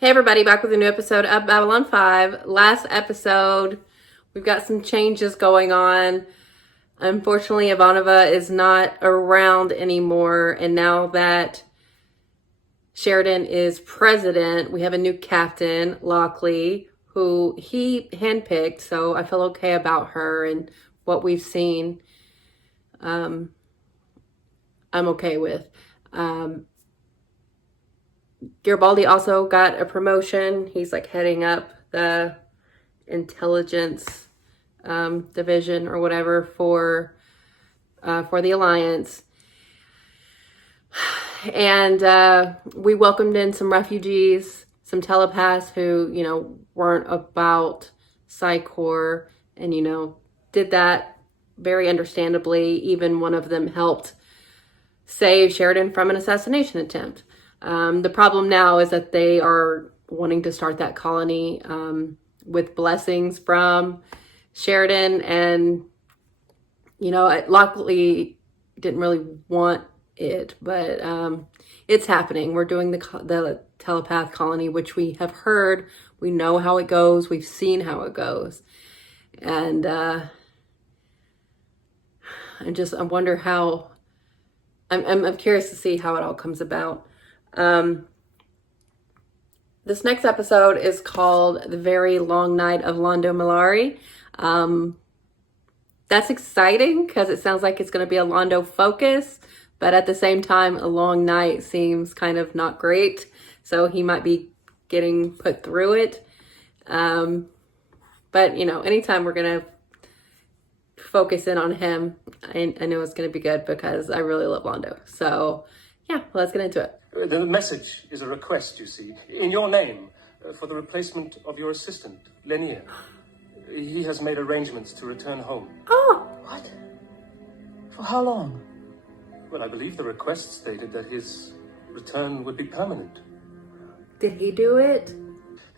Hey everybody, back with a new episode of Babylon 5. Last episode, we've got some changes going on. Unfortunately, Ivanova is not around anymore, and now that Sheridan is president, we have a new captain, Lockley, who he handpicked, so I feel okay about her and what we've seen. I'm okay with. Garibaldi also got a promotion. He's like heading up the intelligence division or whatever for the Alliance. And we welcomed in some refugees, some telepaths who, weren't about Psychor and, did that very understandably. Even one of them helped save Sheridan from an assassination attempt. The problem now is that they are wanting to start that colony with blessings from Sheridan, and Lockley didn't really want it, but it's happening. We're doing the telepath colony, which we have heard. We know how it goes. We've seen how it goes, and I wonder how. I'm curious to see how it all comes about. This next episode is called The Very Long Night of Londo Mollari. That's exciting because it sounds like it's going to be a Londo focus, but at the same time, a long night seems kind of not great. So he might be getting put through it. But, anytime we're going to focus in on him, I know it's going to be good because I really love Londo. So, yeah, let's get into it. The message is a request, you see, in your name, for the replacement of your assistant, Lanier. He has made arrangements to return home. Oh! What? For how long? Well, I believe the request stated that his return would be permanent. Did he do it?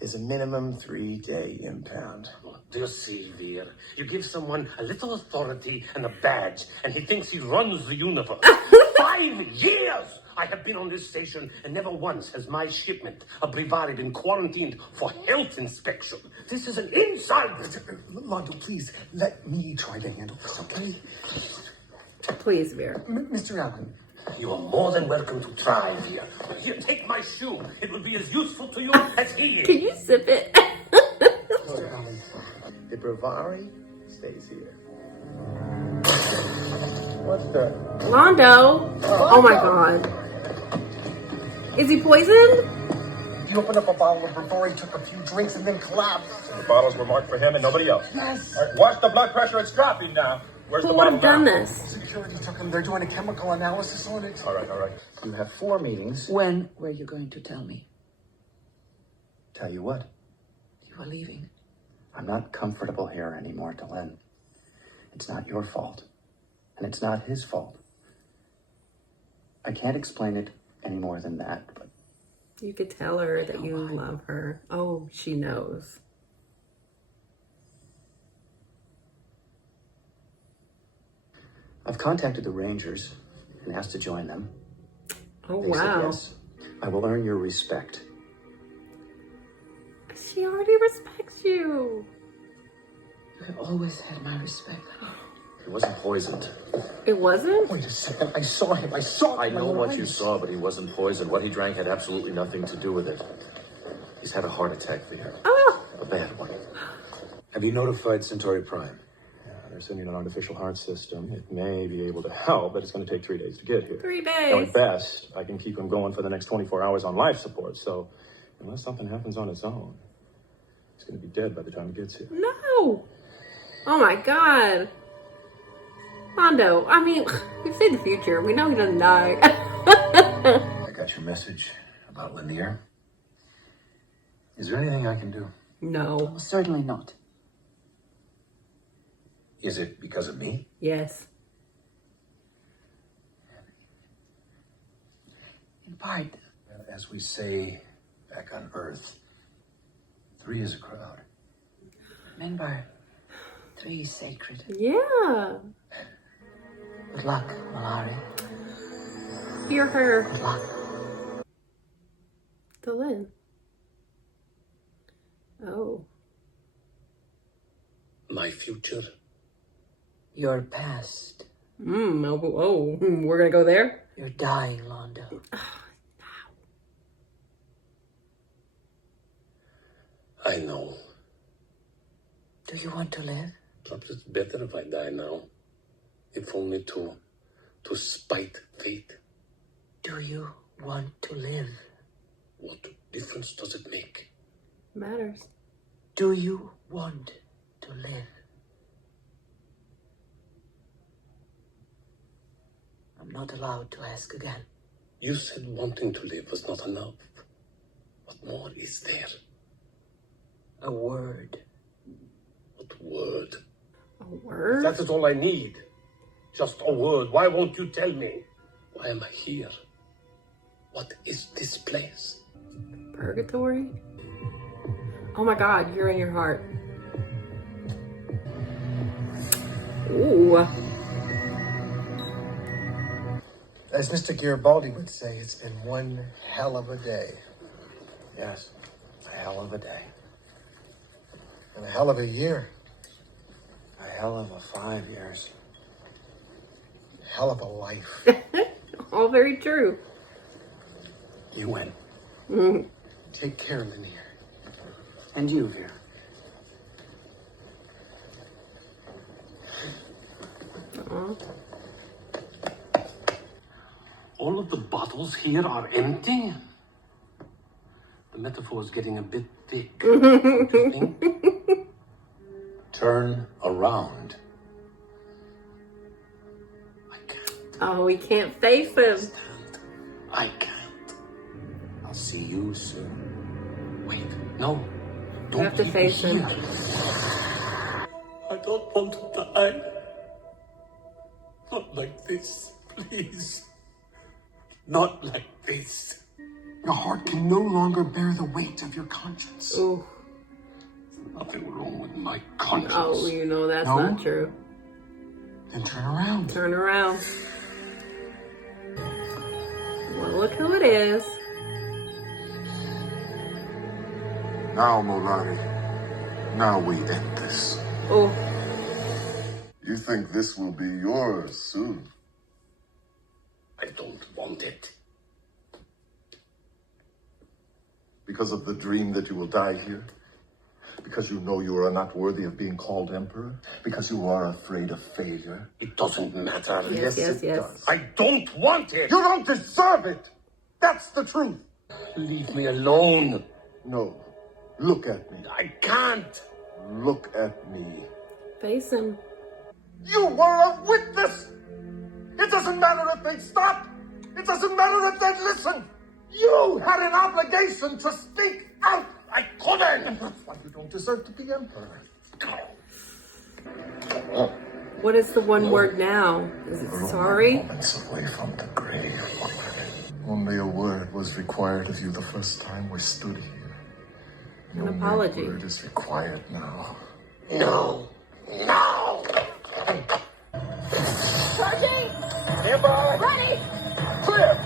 There's a minimum 3-day impound. Do you see, Veer? You give someone a little authority and a badge, and he thinks he runs the universe. 5 years I have been on this station, and never once has my shipment of Brivari been quarantined for health inspection. This is an insult! Londo, please, let me try to handle this, okay? Please, Veer. Mr. Allen. You are more than welcome to try, Veer. Here, take my shoe. It will be as useful to you as he is. Can you sip it? Mr. Allen, the Brivari stays here. What's that? Londo? Oh my god. Is he poisoned? He opened up a bottle of Brivari, took a few drinks, and then collapsed. The bottles were marked for him and nobody else. Yes. All right, watch the blood pressure. It's dropping now. Where's Who the would bottle have done now? this? Security took him. They're doing a chemical analysis on it. All right. You have 4 meetings. When were you going to tell me? Tell you what, You are leaving. I'm not comfortable here anymore, Delenn. It's not your fault, and it's not his fault. I can't explain it any more than that, but You could tell her that you love her. Oh, she knows. I've contacted the Rangers and asked to join them. Oh, They said wow. yes. I will earn your respect. She already respects you. You have always had my respect. He wasn't poisoned. It wasn't? Wait a second. I saw him. I saw him. I know with my what own you eyes. saw, but he wasn't poisoned. What he drank had absolutely nothing to do with it. He's had a heart attack, Veer. Oh, A bad one. Have you notified Centauri Prime? Yeah, they're sending an artificial heart system. It may be able to help, but it's going to take 3 days to get here. 3 Now, days. at best, I can keep him going for the next 24 hours on life support. So, unless something happens on its own, he's going to be dead by the time he gets here. No. Oh my god. Londo, I mean, we've seen the future. We know he doesn't die. I got your message about Lanier. Is there anything I can do? No. Certainly not. Is it because of me? Yes. In part, As we say back on Earth, 3 is a crowd. remember, 3 is sacred. Yeah. Good luck, Mollari. Hear her. Good luck. Delenn. Oh. My future. Your past. We're gonna go there? You're dying, Londo. I know. Do you want to live? Perhaps it's better if I die now. If only to spite fate. Do you want to live? What difference does it make? Matters. Do you want to live? I'm not allowed to ask again. You said wanting to live was not enough. What more is there? A word. What word? A word? That is all I need. Just a word. Why won't you tell me? Why am I here? What is this place? Purgatory? Oh my God, you're in your heart. Ooh. As Mr. Garibaldi would say, it's been one hell of a day. Yes, a hell of a day. And a hell of a year. A hell of a 5 years. Hell of a life. All very true. You win. Take care, Lanier. And you, Veer. Aw. All of the bottles here are empty? The metaphor is getting a bit thick. Don't you think? Turn around. I can't Oh, we can't face him. stand. I can't. I'll see you soon. Wait, no. You Don't have to leave face me him. here. I don't want to die. Not like this, please. Not like this. Your heart can no longer bear the weight of your conscience. Ooh. Nothing wrong with my conscience. Oh, you know that's No? not true. Then turn around. Turn around. Well, look who it is. Now, Mollari. Now we end this. Oh, You think this will be yours soon? I don't want it. Because of the dream that you will die here? Because you know you are not worthy of being called emperor? Because you are afraid of failure? It doesn't matter. yes, yes, it yes. does. I don't want it. You don't deserve it! That's the truth! Leave me alone. No. Look at me. I can't. Look at me. Face him. You were a witness! It doesn't matter if they stop! It doesn't matter if they listen! You had an obligation to speak out! I couldn't. That's why you don't deserve to be emperor. What is the one word now? Is it sorry? Moments away from the grave. Only a word was required of you the first time we stood here. An apology. Word is required now. No. No. Charging! Stand by! Ready! Clear!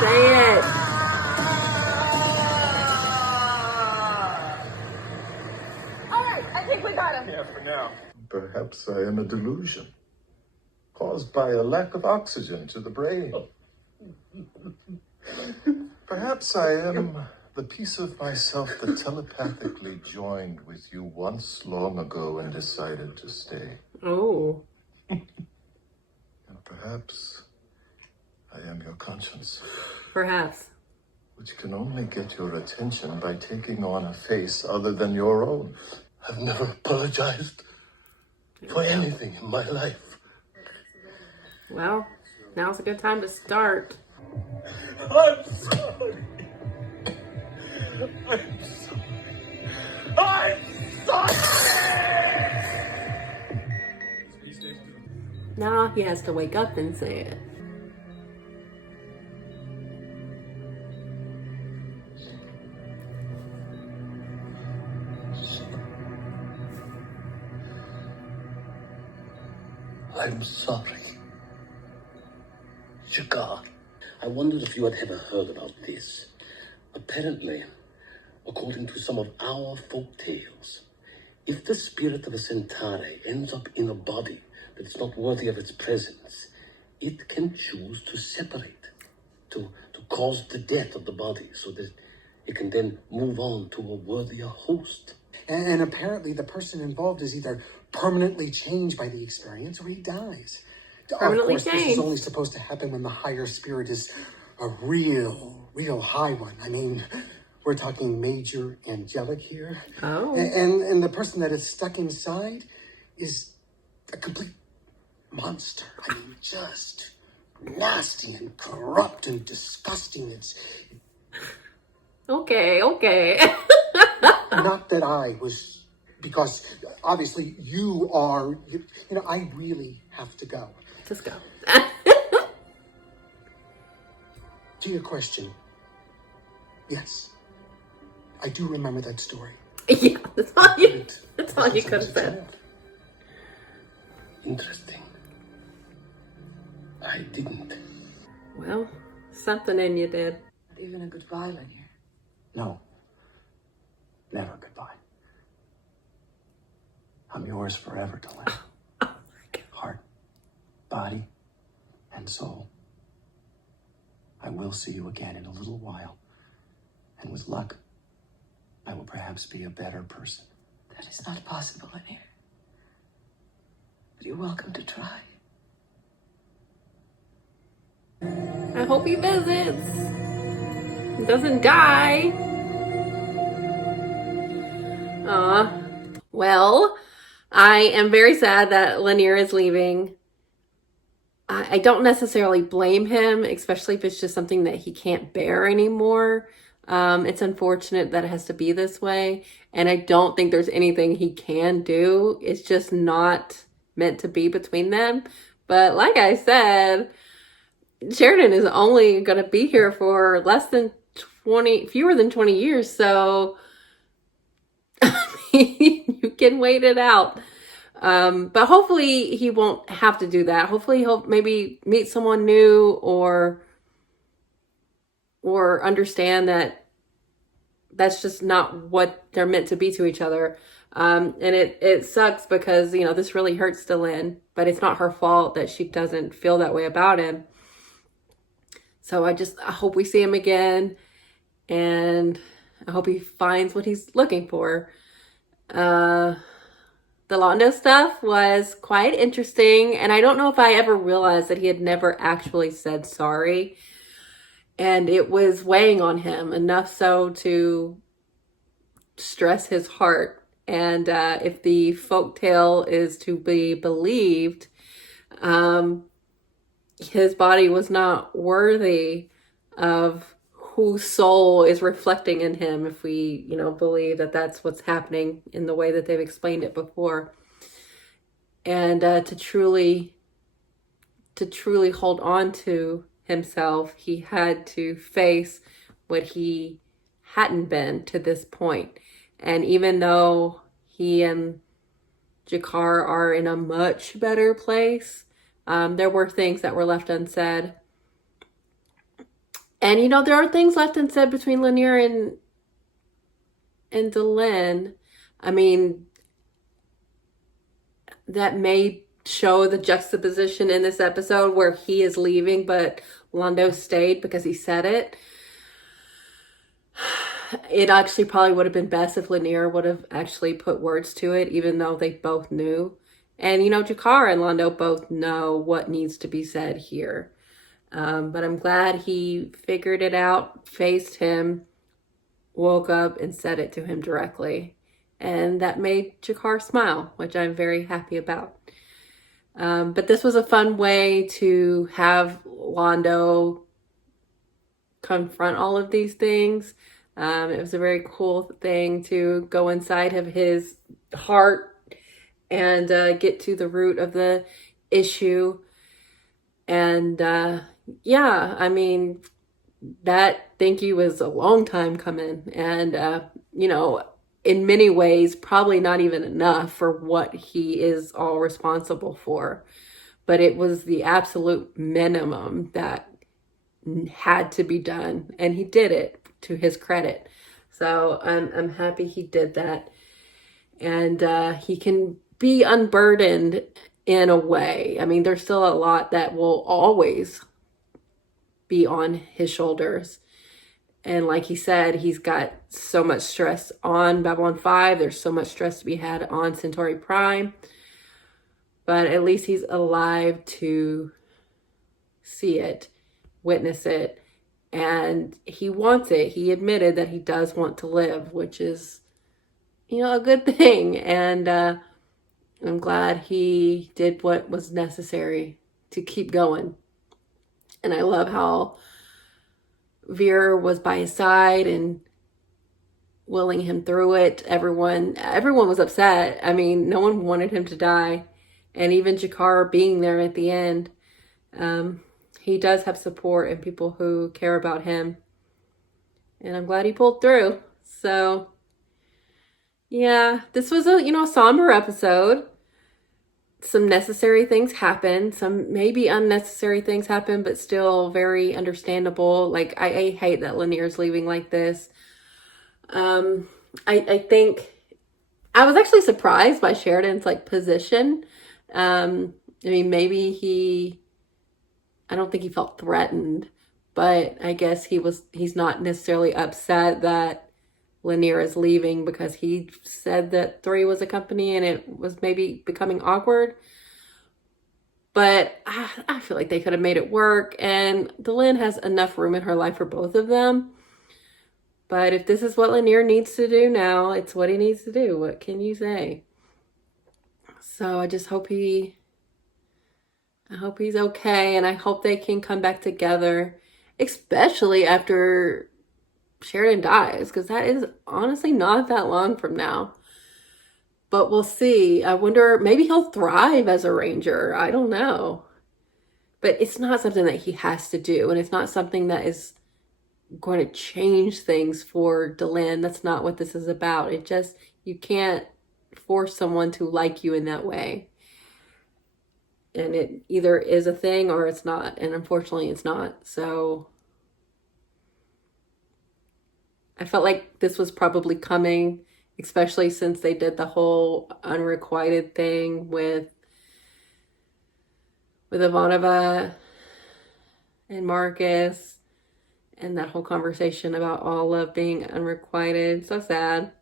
Say it. All right, I think we got him. Yeah, for now. Perhaps I am a delusion, caused by a lack of oxygen to the brain. Perhaps I am the piece of myself that telepathically joined with you once long ago and decided to stay. Oh. And perhaps I am your conscience, Perhaps. which can only get your attention by taking on a face other than your own. I've never apologized for anything in my life. Well, now's a good time to start. I'm sorry. I'm sorry. Now he has to wake up and say it. I'm sorry. Shakar, I wondered if you had ever heard about this. A Apparently, according to some of our folk tales, if the spirit of a centauri ends up in a body that is not worthy of its presence, it can choose to separate, to cause the death of the body so that it can then move on to a worthier host. And apparently the person involved is either permanently changed by the experience or he dies. Permanently of course, this is changed. only supposed to happen when the higher spirit is a real high one. I mean, we're talking major angelic here. Oh. And the person that is stuck inside is a complete monster. I mean, just nasty and corrupt and disgusting. It's Okay. not that I was, because obviously you are, I really have to go. Just go. To your question, yes, I do remember that story. Yeah, that's all you could have said. Interesting. I didn't. Well, something in you did. Not even a goodbye, Lanier. No. Never goodbye. I'm yours forever, Delenn. Heart, body, and soul. I will see you again in a little while. And with luck, I will perhaps be a better person. That is not possible, Lanier. But you're welcome to try. I hope he visits. Doesn't die. Aw. Well, I am very sad that Lanier is leaving. I don't necessarily blame him, especially if it's just something that he can't bear anymore. It's unfortunate that it has to be this way. And I don't think there's anything he can do. It's just not meant to be between them. But like I said, Sheridan is only going to be here for fewer than 20 years. So, I mean, you can wait it out. But hopefully he won't have to do that. Hopefully he'll maybe meet someone new or understand that that's just not what they're meant to be to each other. And it sucks because, this really hurts Delenn, but it's not her fault that she doesn't feel that way about him. So I hope we see him again, and I hope he finds what he's looking for. The Londo stuff was quite interesting, and I don't know if I ever realized that he had never actually said sorry, and it was weighing on him enough so to stress his heart. And if the folktale is to be believed, his body was not worthy of whose soul is reflecting in him, if we, believe that that's what's happening in the way that they've explained it before. And to truly hold on to himself, he had to face what he hadn't been to this point. And even though he and Jakar are in a much better place, there were things that were left unsaid. And, there are things left unsaid between Lanier and Delenn. I mean, that may show the juxtaposition in this episode where he is leaving, but Londo stayed because he said it. It actually probably would have been best if Lanier would have actually put words to it, even though they both knew. And, Jakar and Londo both know what needs to be said here. But I'm glad he figured it out, faced him, woke up and said it to him directly. And that made Jakar smile, which I'm very happy about. But this was a fun way to have Londo confront all of these things. It was a very cool thing to go inside of his heart and get to the root of the issue. And I mean, that thank you was a long time coming. And, in many ways, probably not even enough for what he is all responsible for. But it was the absolute minimum that had to be done. And he did it to his credit. So I'm happy he did that. And he can be unburdened in a way. I mean, there's still a lot that will always be on his shoulders. And like he said, he's got so much stress on Babylon 5. There's so much stress to be had on Centauri Prime. But at least he's alive to see it, witness it, and he wants it. He admitted that he does want to live, which is, a good thing. And I'm glad he did what was necessary to keep going. And I love how Veer was by his side and willing him through it. Everyone was upset. I mean, no one wanted him to die. And even Jakar being there at the end, he does have support and people who care about him. And I'm glad he pulled through. So, yeah, this was a somber episode. Some necessary things happen. Some maybe unnecessary things happen, but still very understandable. Like, I hate that Lanier's leaving like this. I think I was actually surprised by Sheridan's position. I mean, maybe I don't think he felt threatened, but I guess he's not necessarily upset that Lanier is leaving because he said that 3 was a company and it was maybe becoming awkward. But I feel like they could have made it work, and Delenn has enough room in her life for both of them. But if this is what Lanier needs to do now, it's what he needs to do. What can you say? So I just hope he's okay, and I hope they can come back together, especially after Sheridan dies, because that is honestly not that long from now. But we'll see. I wonder, maybe he'll thrive as a ranger. I don't know. But it's not something that he has to do, and it's not something that is going to change things for Delenn. That's not what this is about. You can't force someone to like you in that way. And it either is a thing or it's not. And unfortunately, it's not. So I felt like this was probably coming, especially since they did the whole unrequited thing with Ivanova and Marcus, and that whole conversation about all love being unrequited. So sad.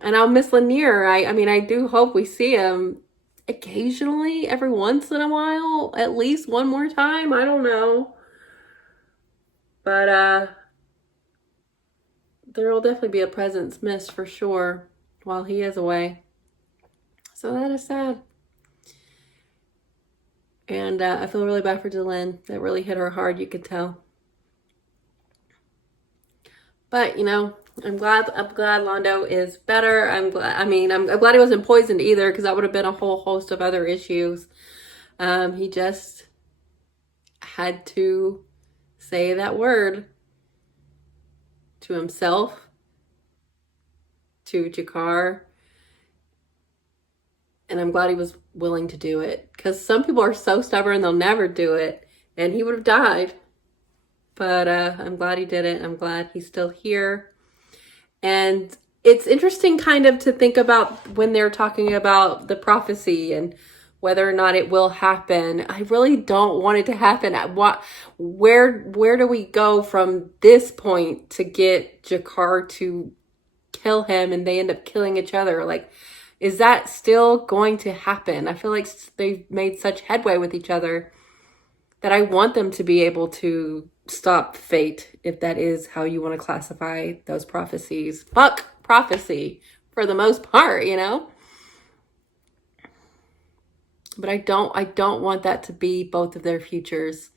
And I'll miss Lanier. I mean, I do hope we see him occasionally, every once in a while, at least one more time. I don't know. But there will definitely be a presence missed for sure while he is away. So that is sad. And I feel really bad for Delenn. That really hit her hard, you could tell. But, I'm glad Londo is better. I'm glad he wasn't poisoned either, because that would have been a whole host of other issues. He just had to say that word to himself, to Jakar, and I'm glad he was willing to do it, because some people are so stubborn they'll never do it, and he would have died. But I'm glad he did it. I'm glad he's still here. And it's interesting kind of to think about when they're talking about the prophecy and whether or not it will happen. I really don't want it to happen. Where do we go from this point to get Jakar to kill him and they end up killing each other? Is that still going to happen? I feel like they've made such headway with each other that I want them to be able to stop fate, if that is how you want to classify those prophecies. Fuck prophecy for the most part, But I don't want that to be both of their futures,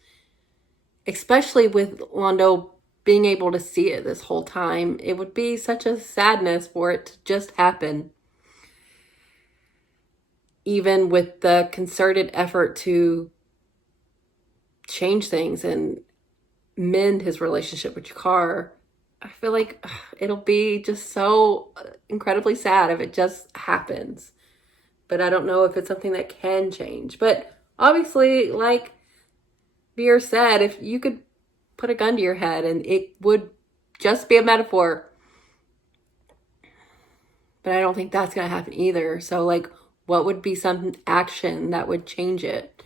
especially with Londo being able to see it this whole time. It would be such a sadness for it to just happen. Even with the concerted effort to change things and mend his relationship with Jakar, I feel like it'll be just so incredibly sad if it just happens. But I don't know if it's something that can change. But obviously, like Veer said, if you could put a gun to your head and it would just be a metaphor. But I don't think that's going to happen either. So like, what would be some action that would change it?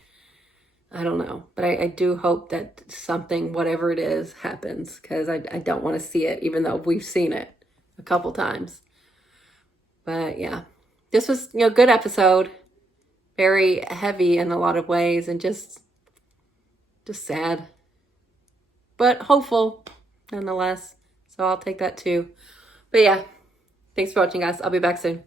I don't know. But I do hope that something, whatever it is, happens. Because I don't want to see it, even though we've seen it a couple times. But yeah, this was, good episode. Very heavy in a lot of ways and just sad. But hopeful nonetheless. So I'll take that too. But yeah, thanks for watching, guys. I'll be back soon.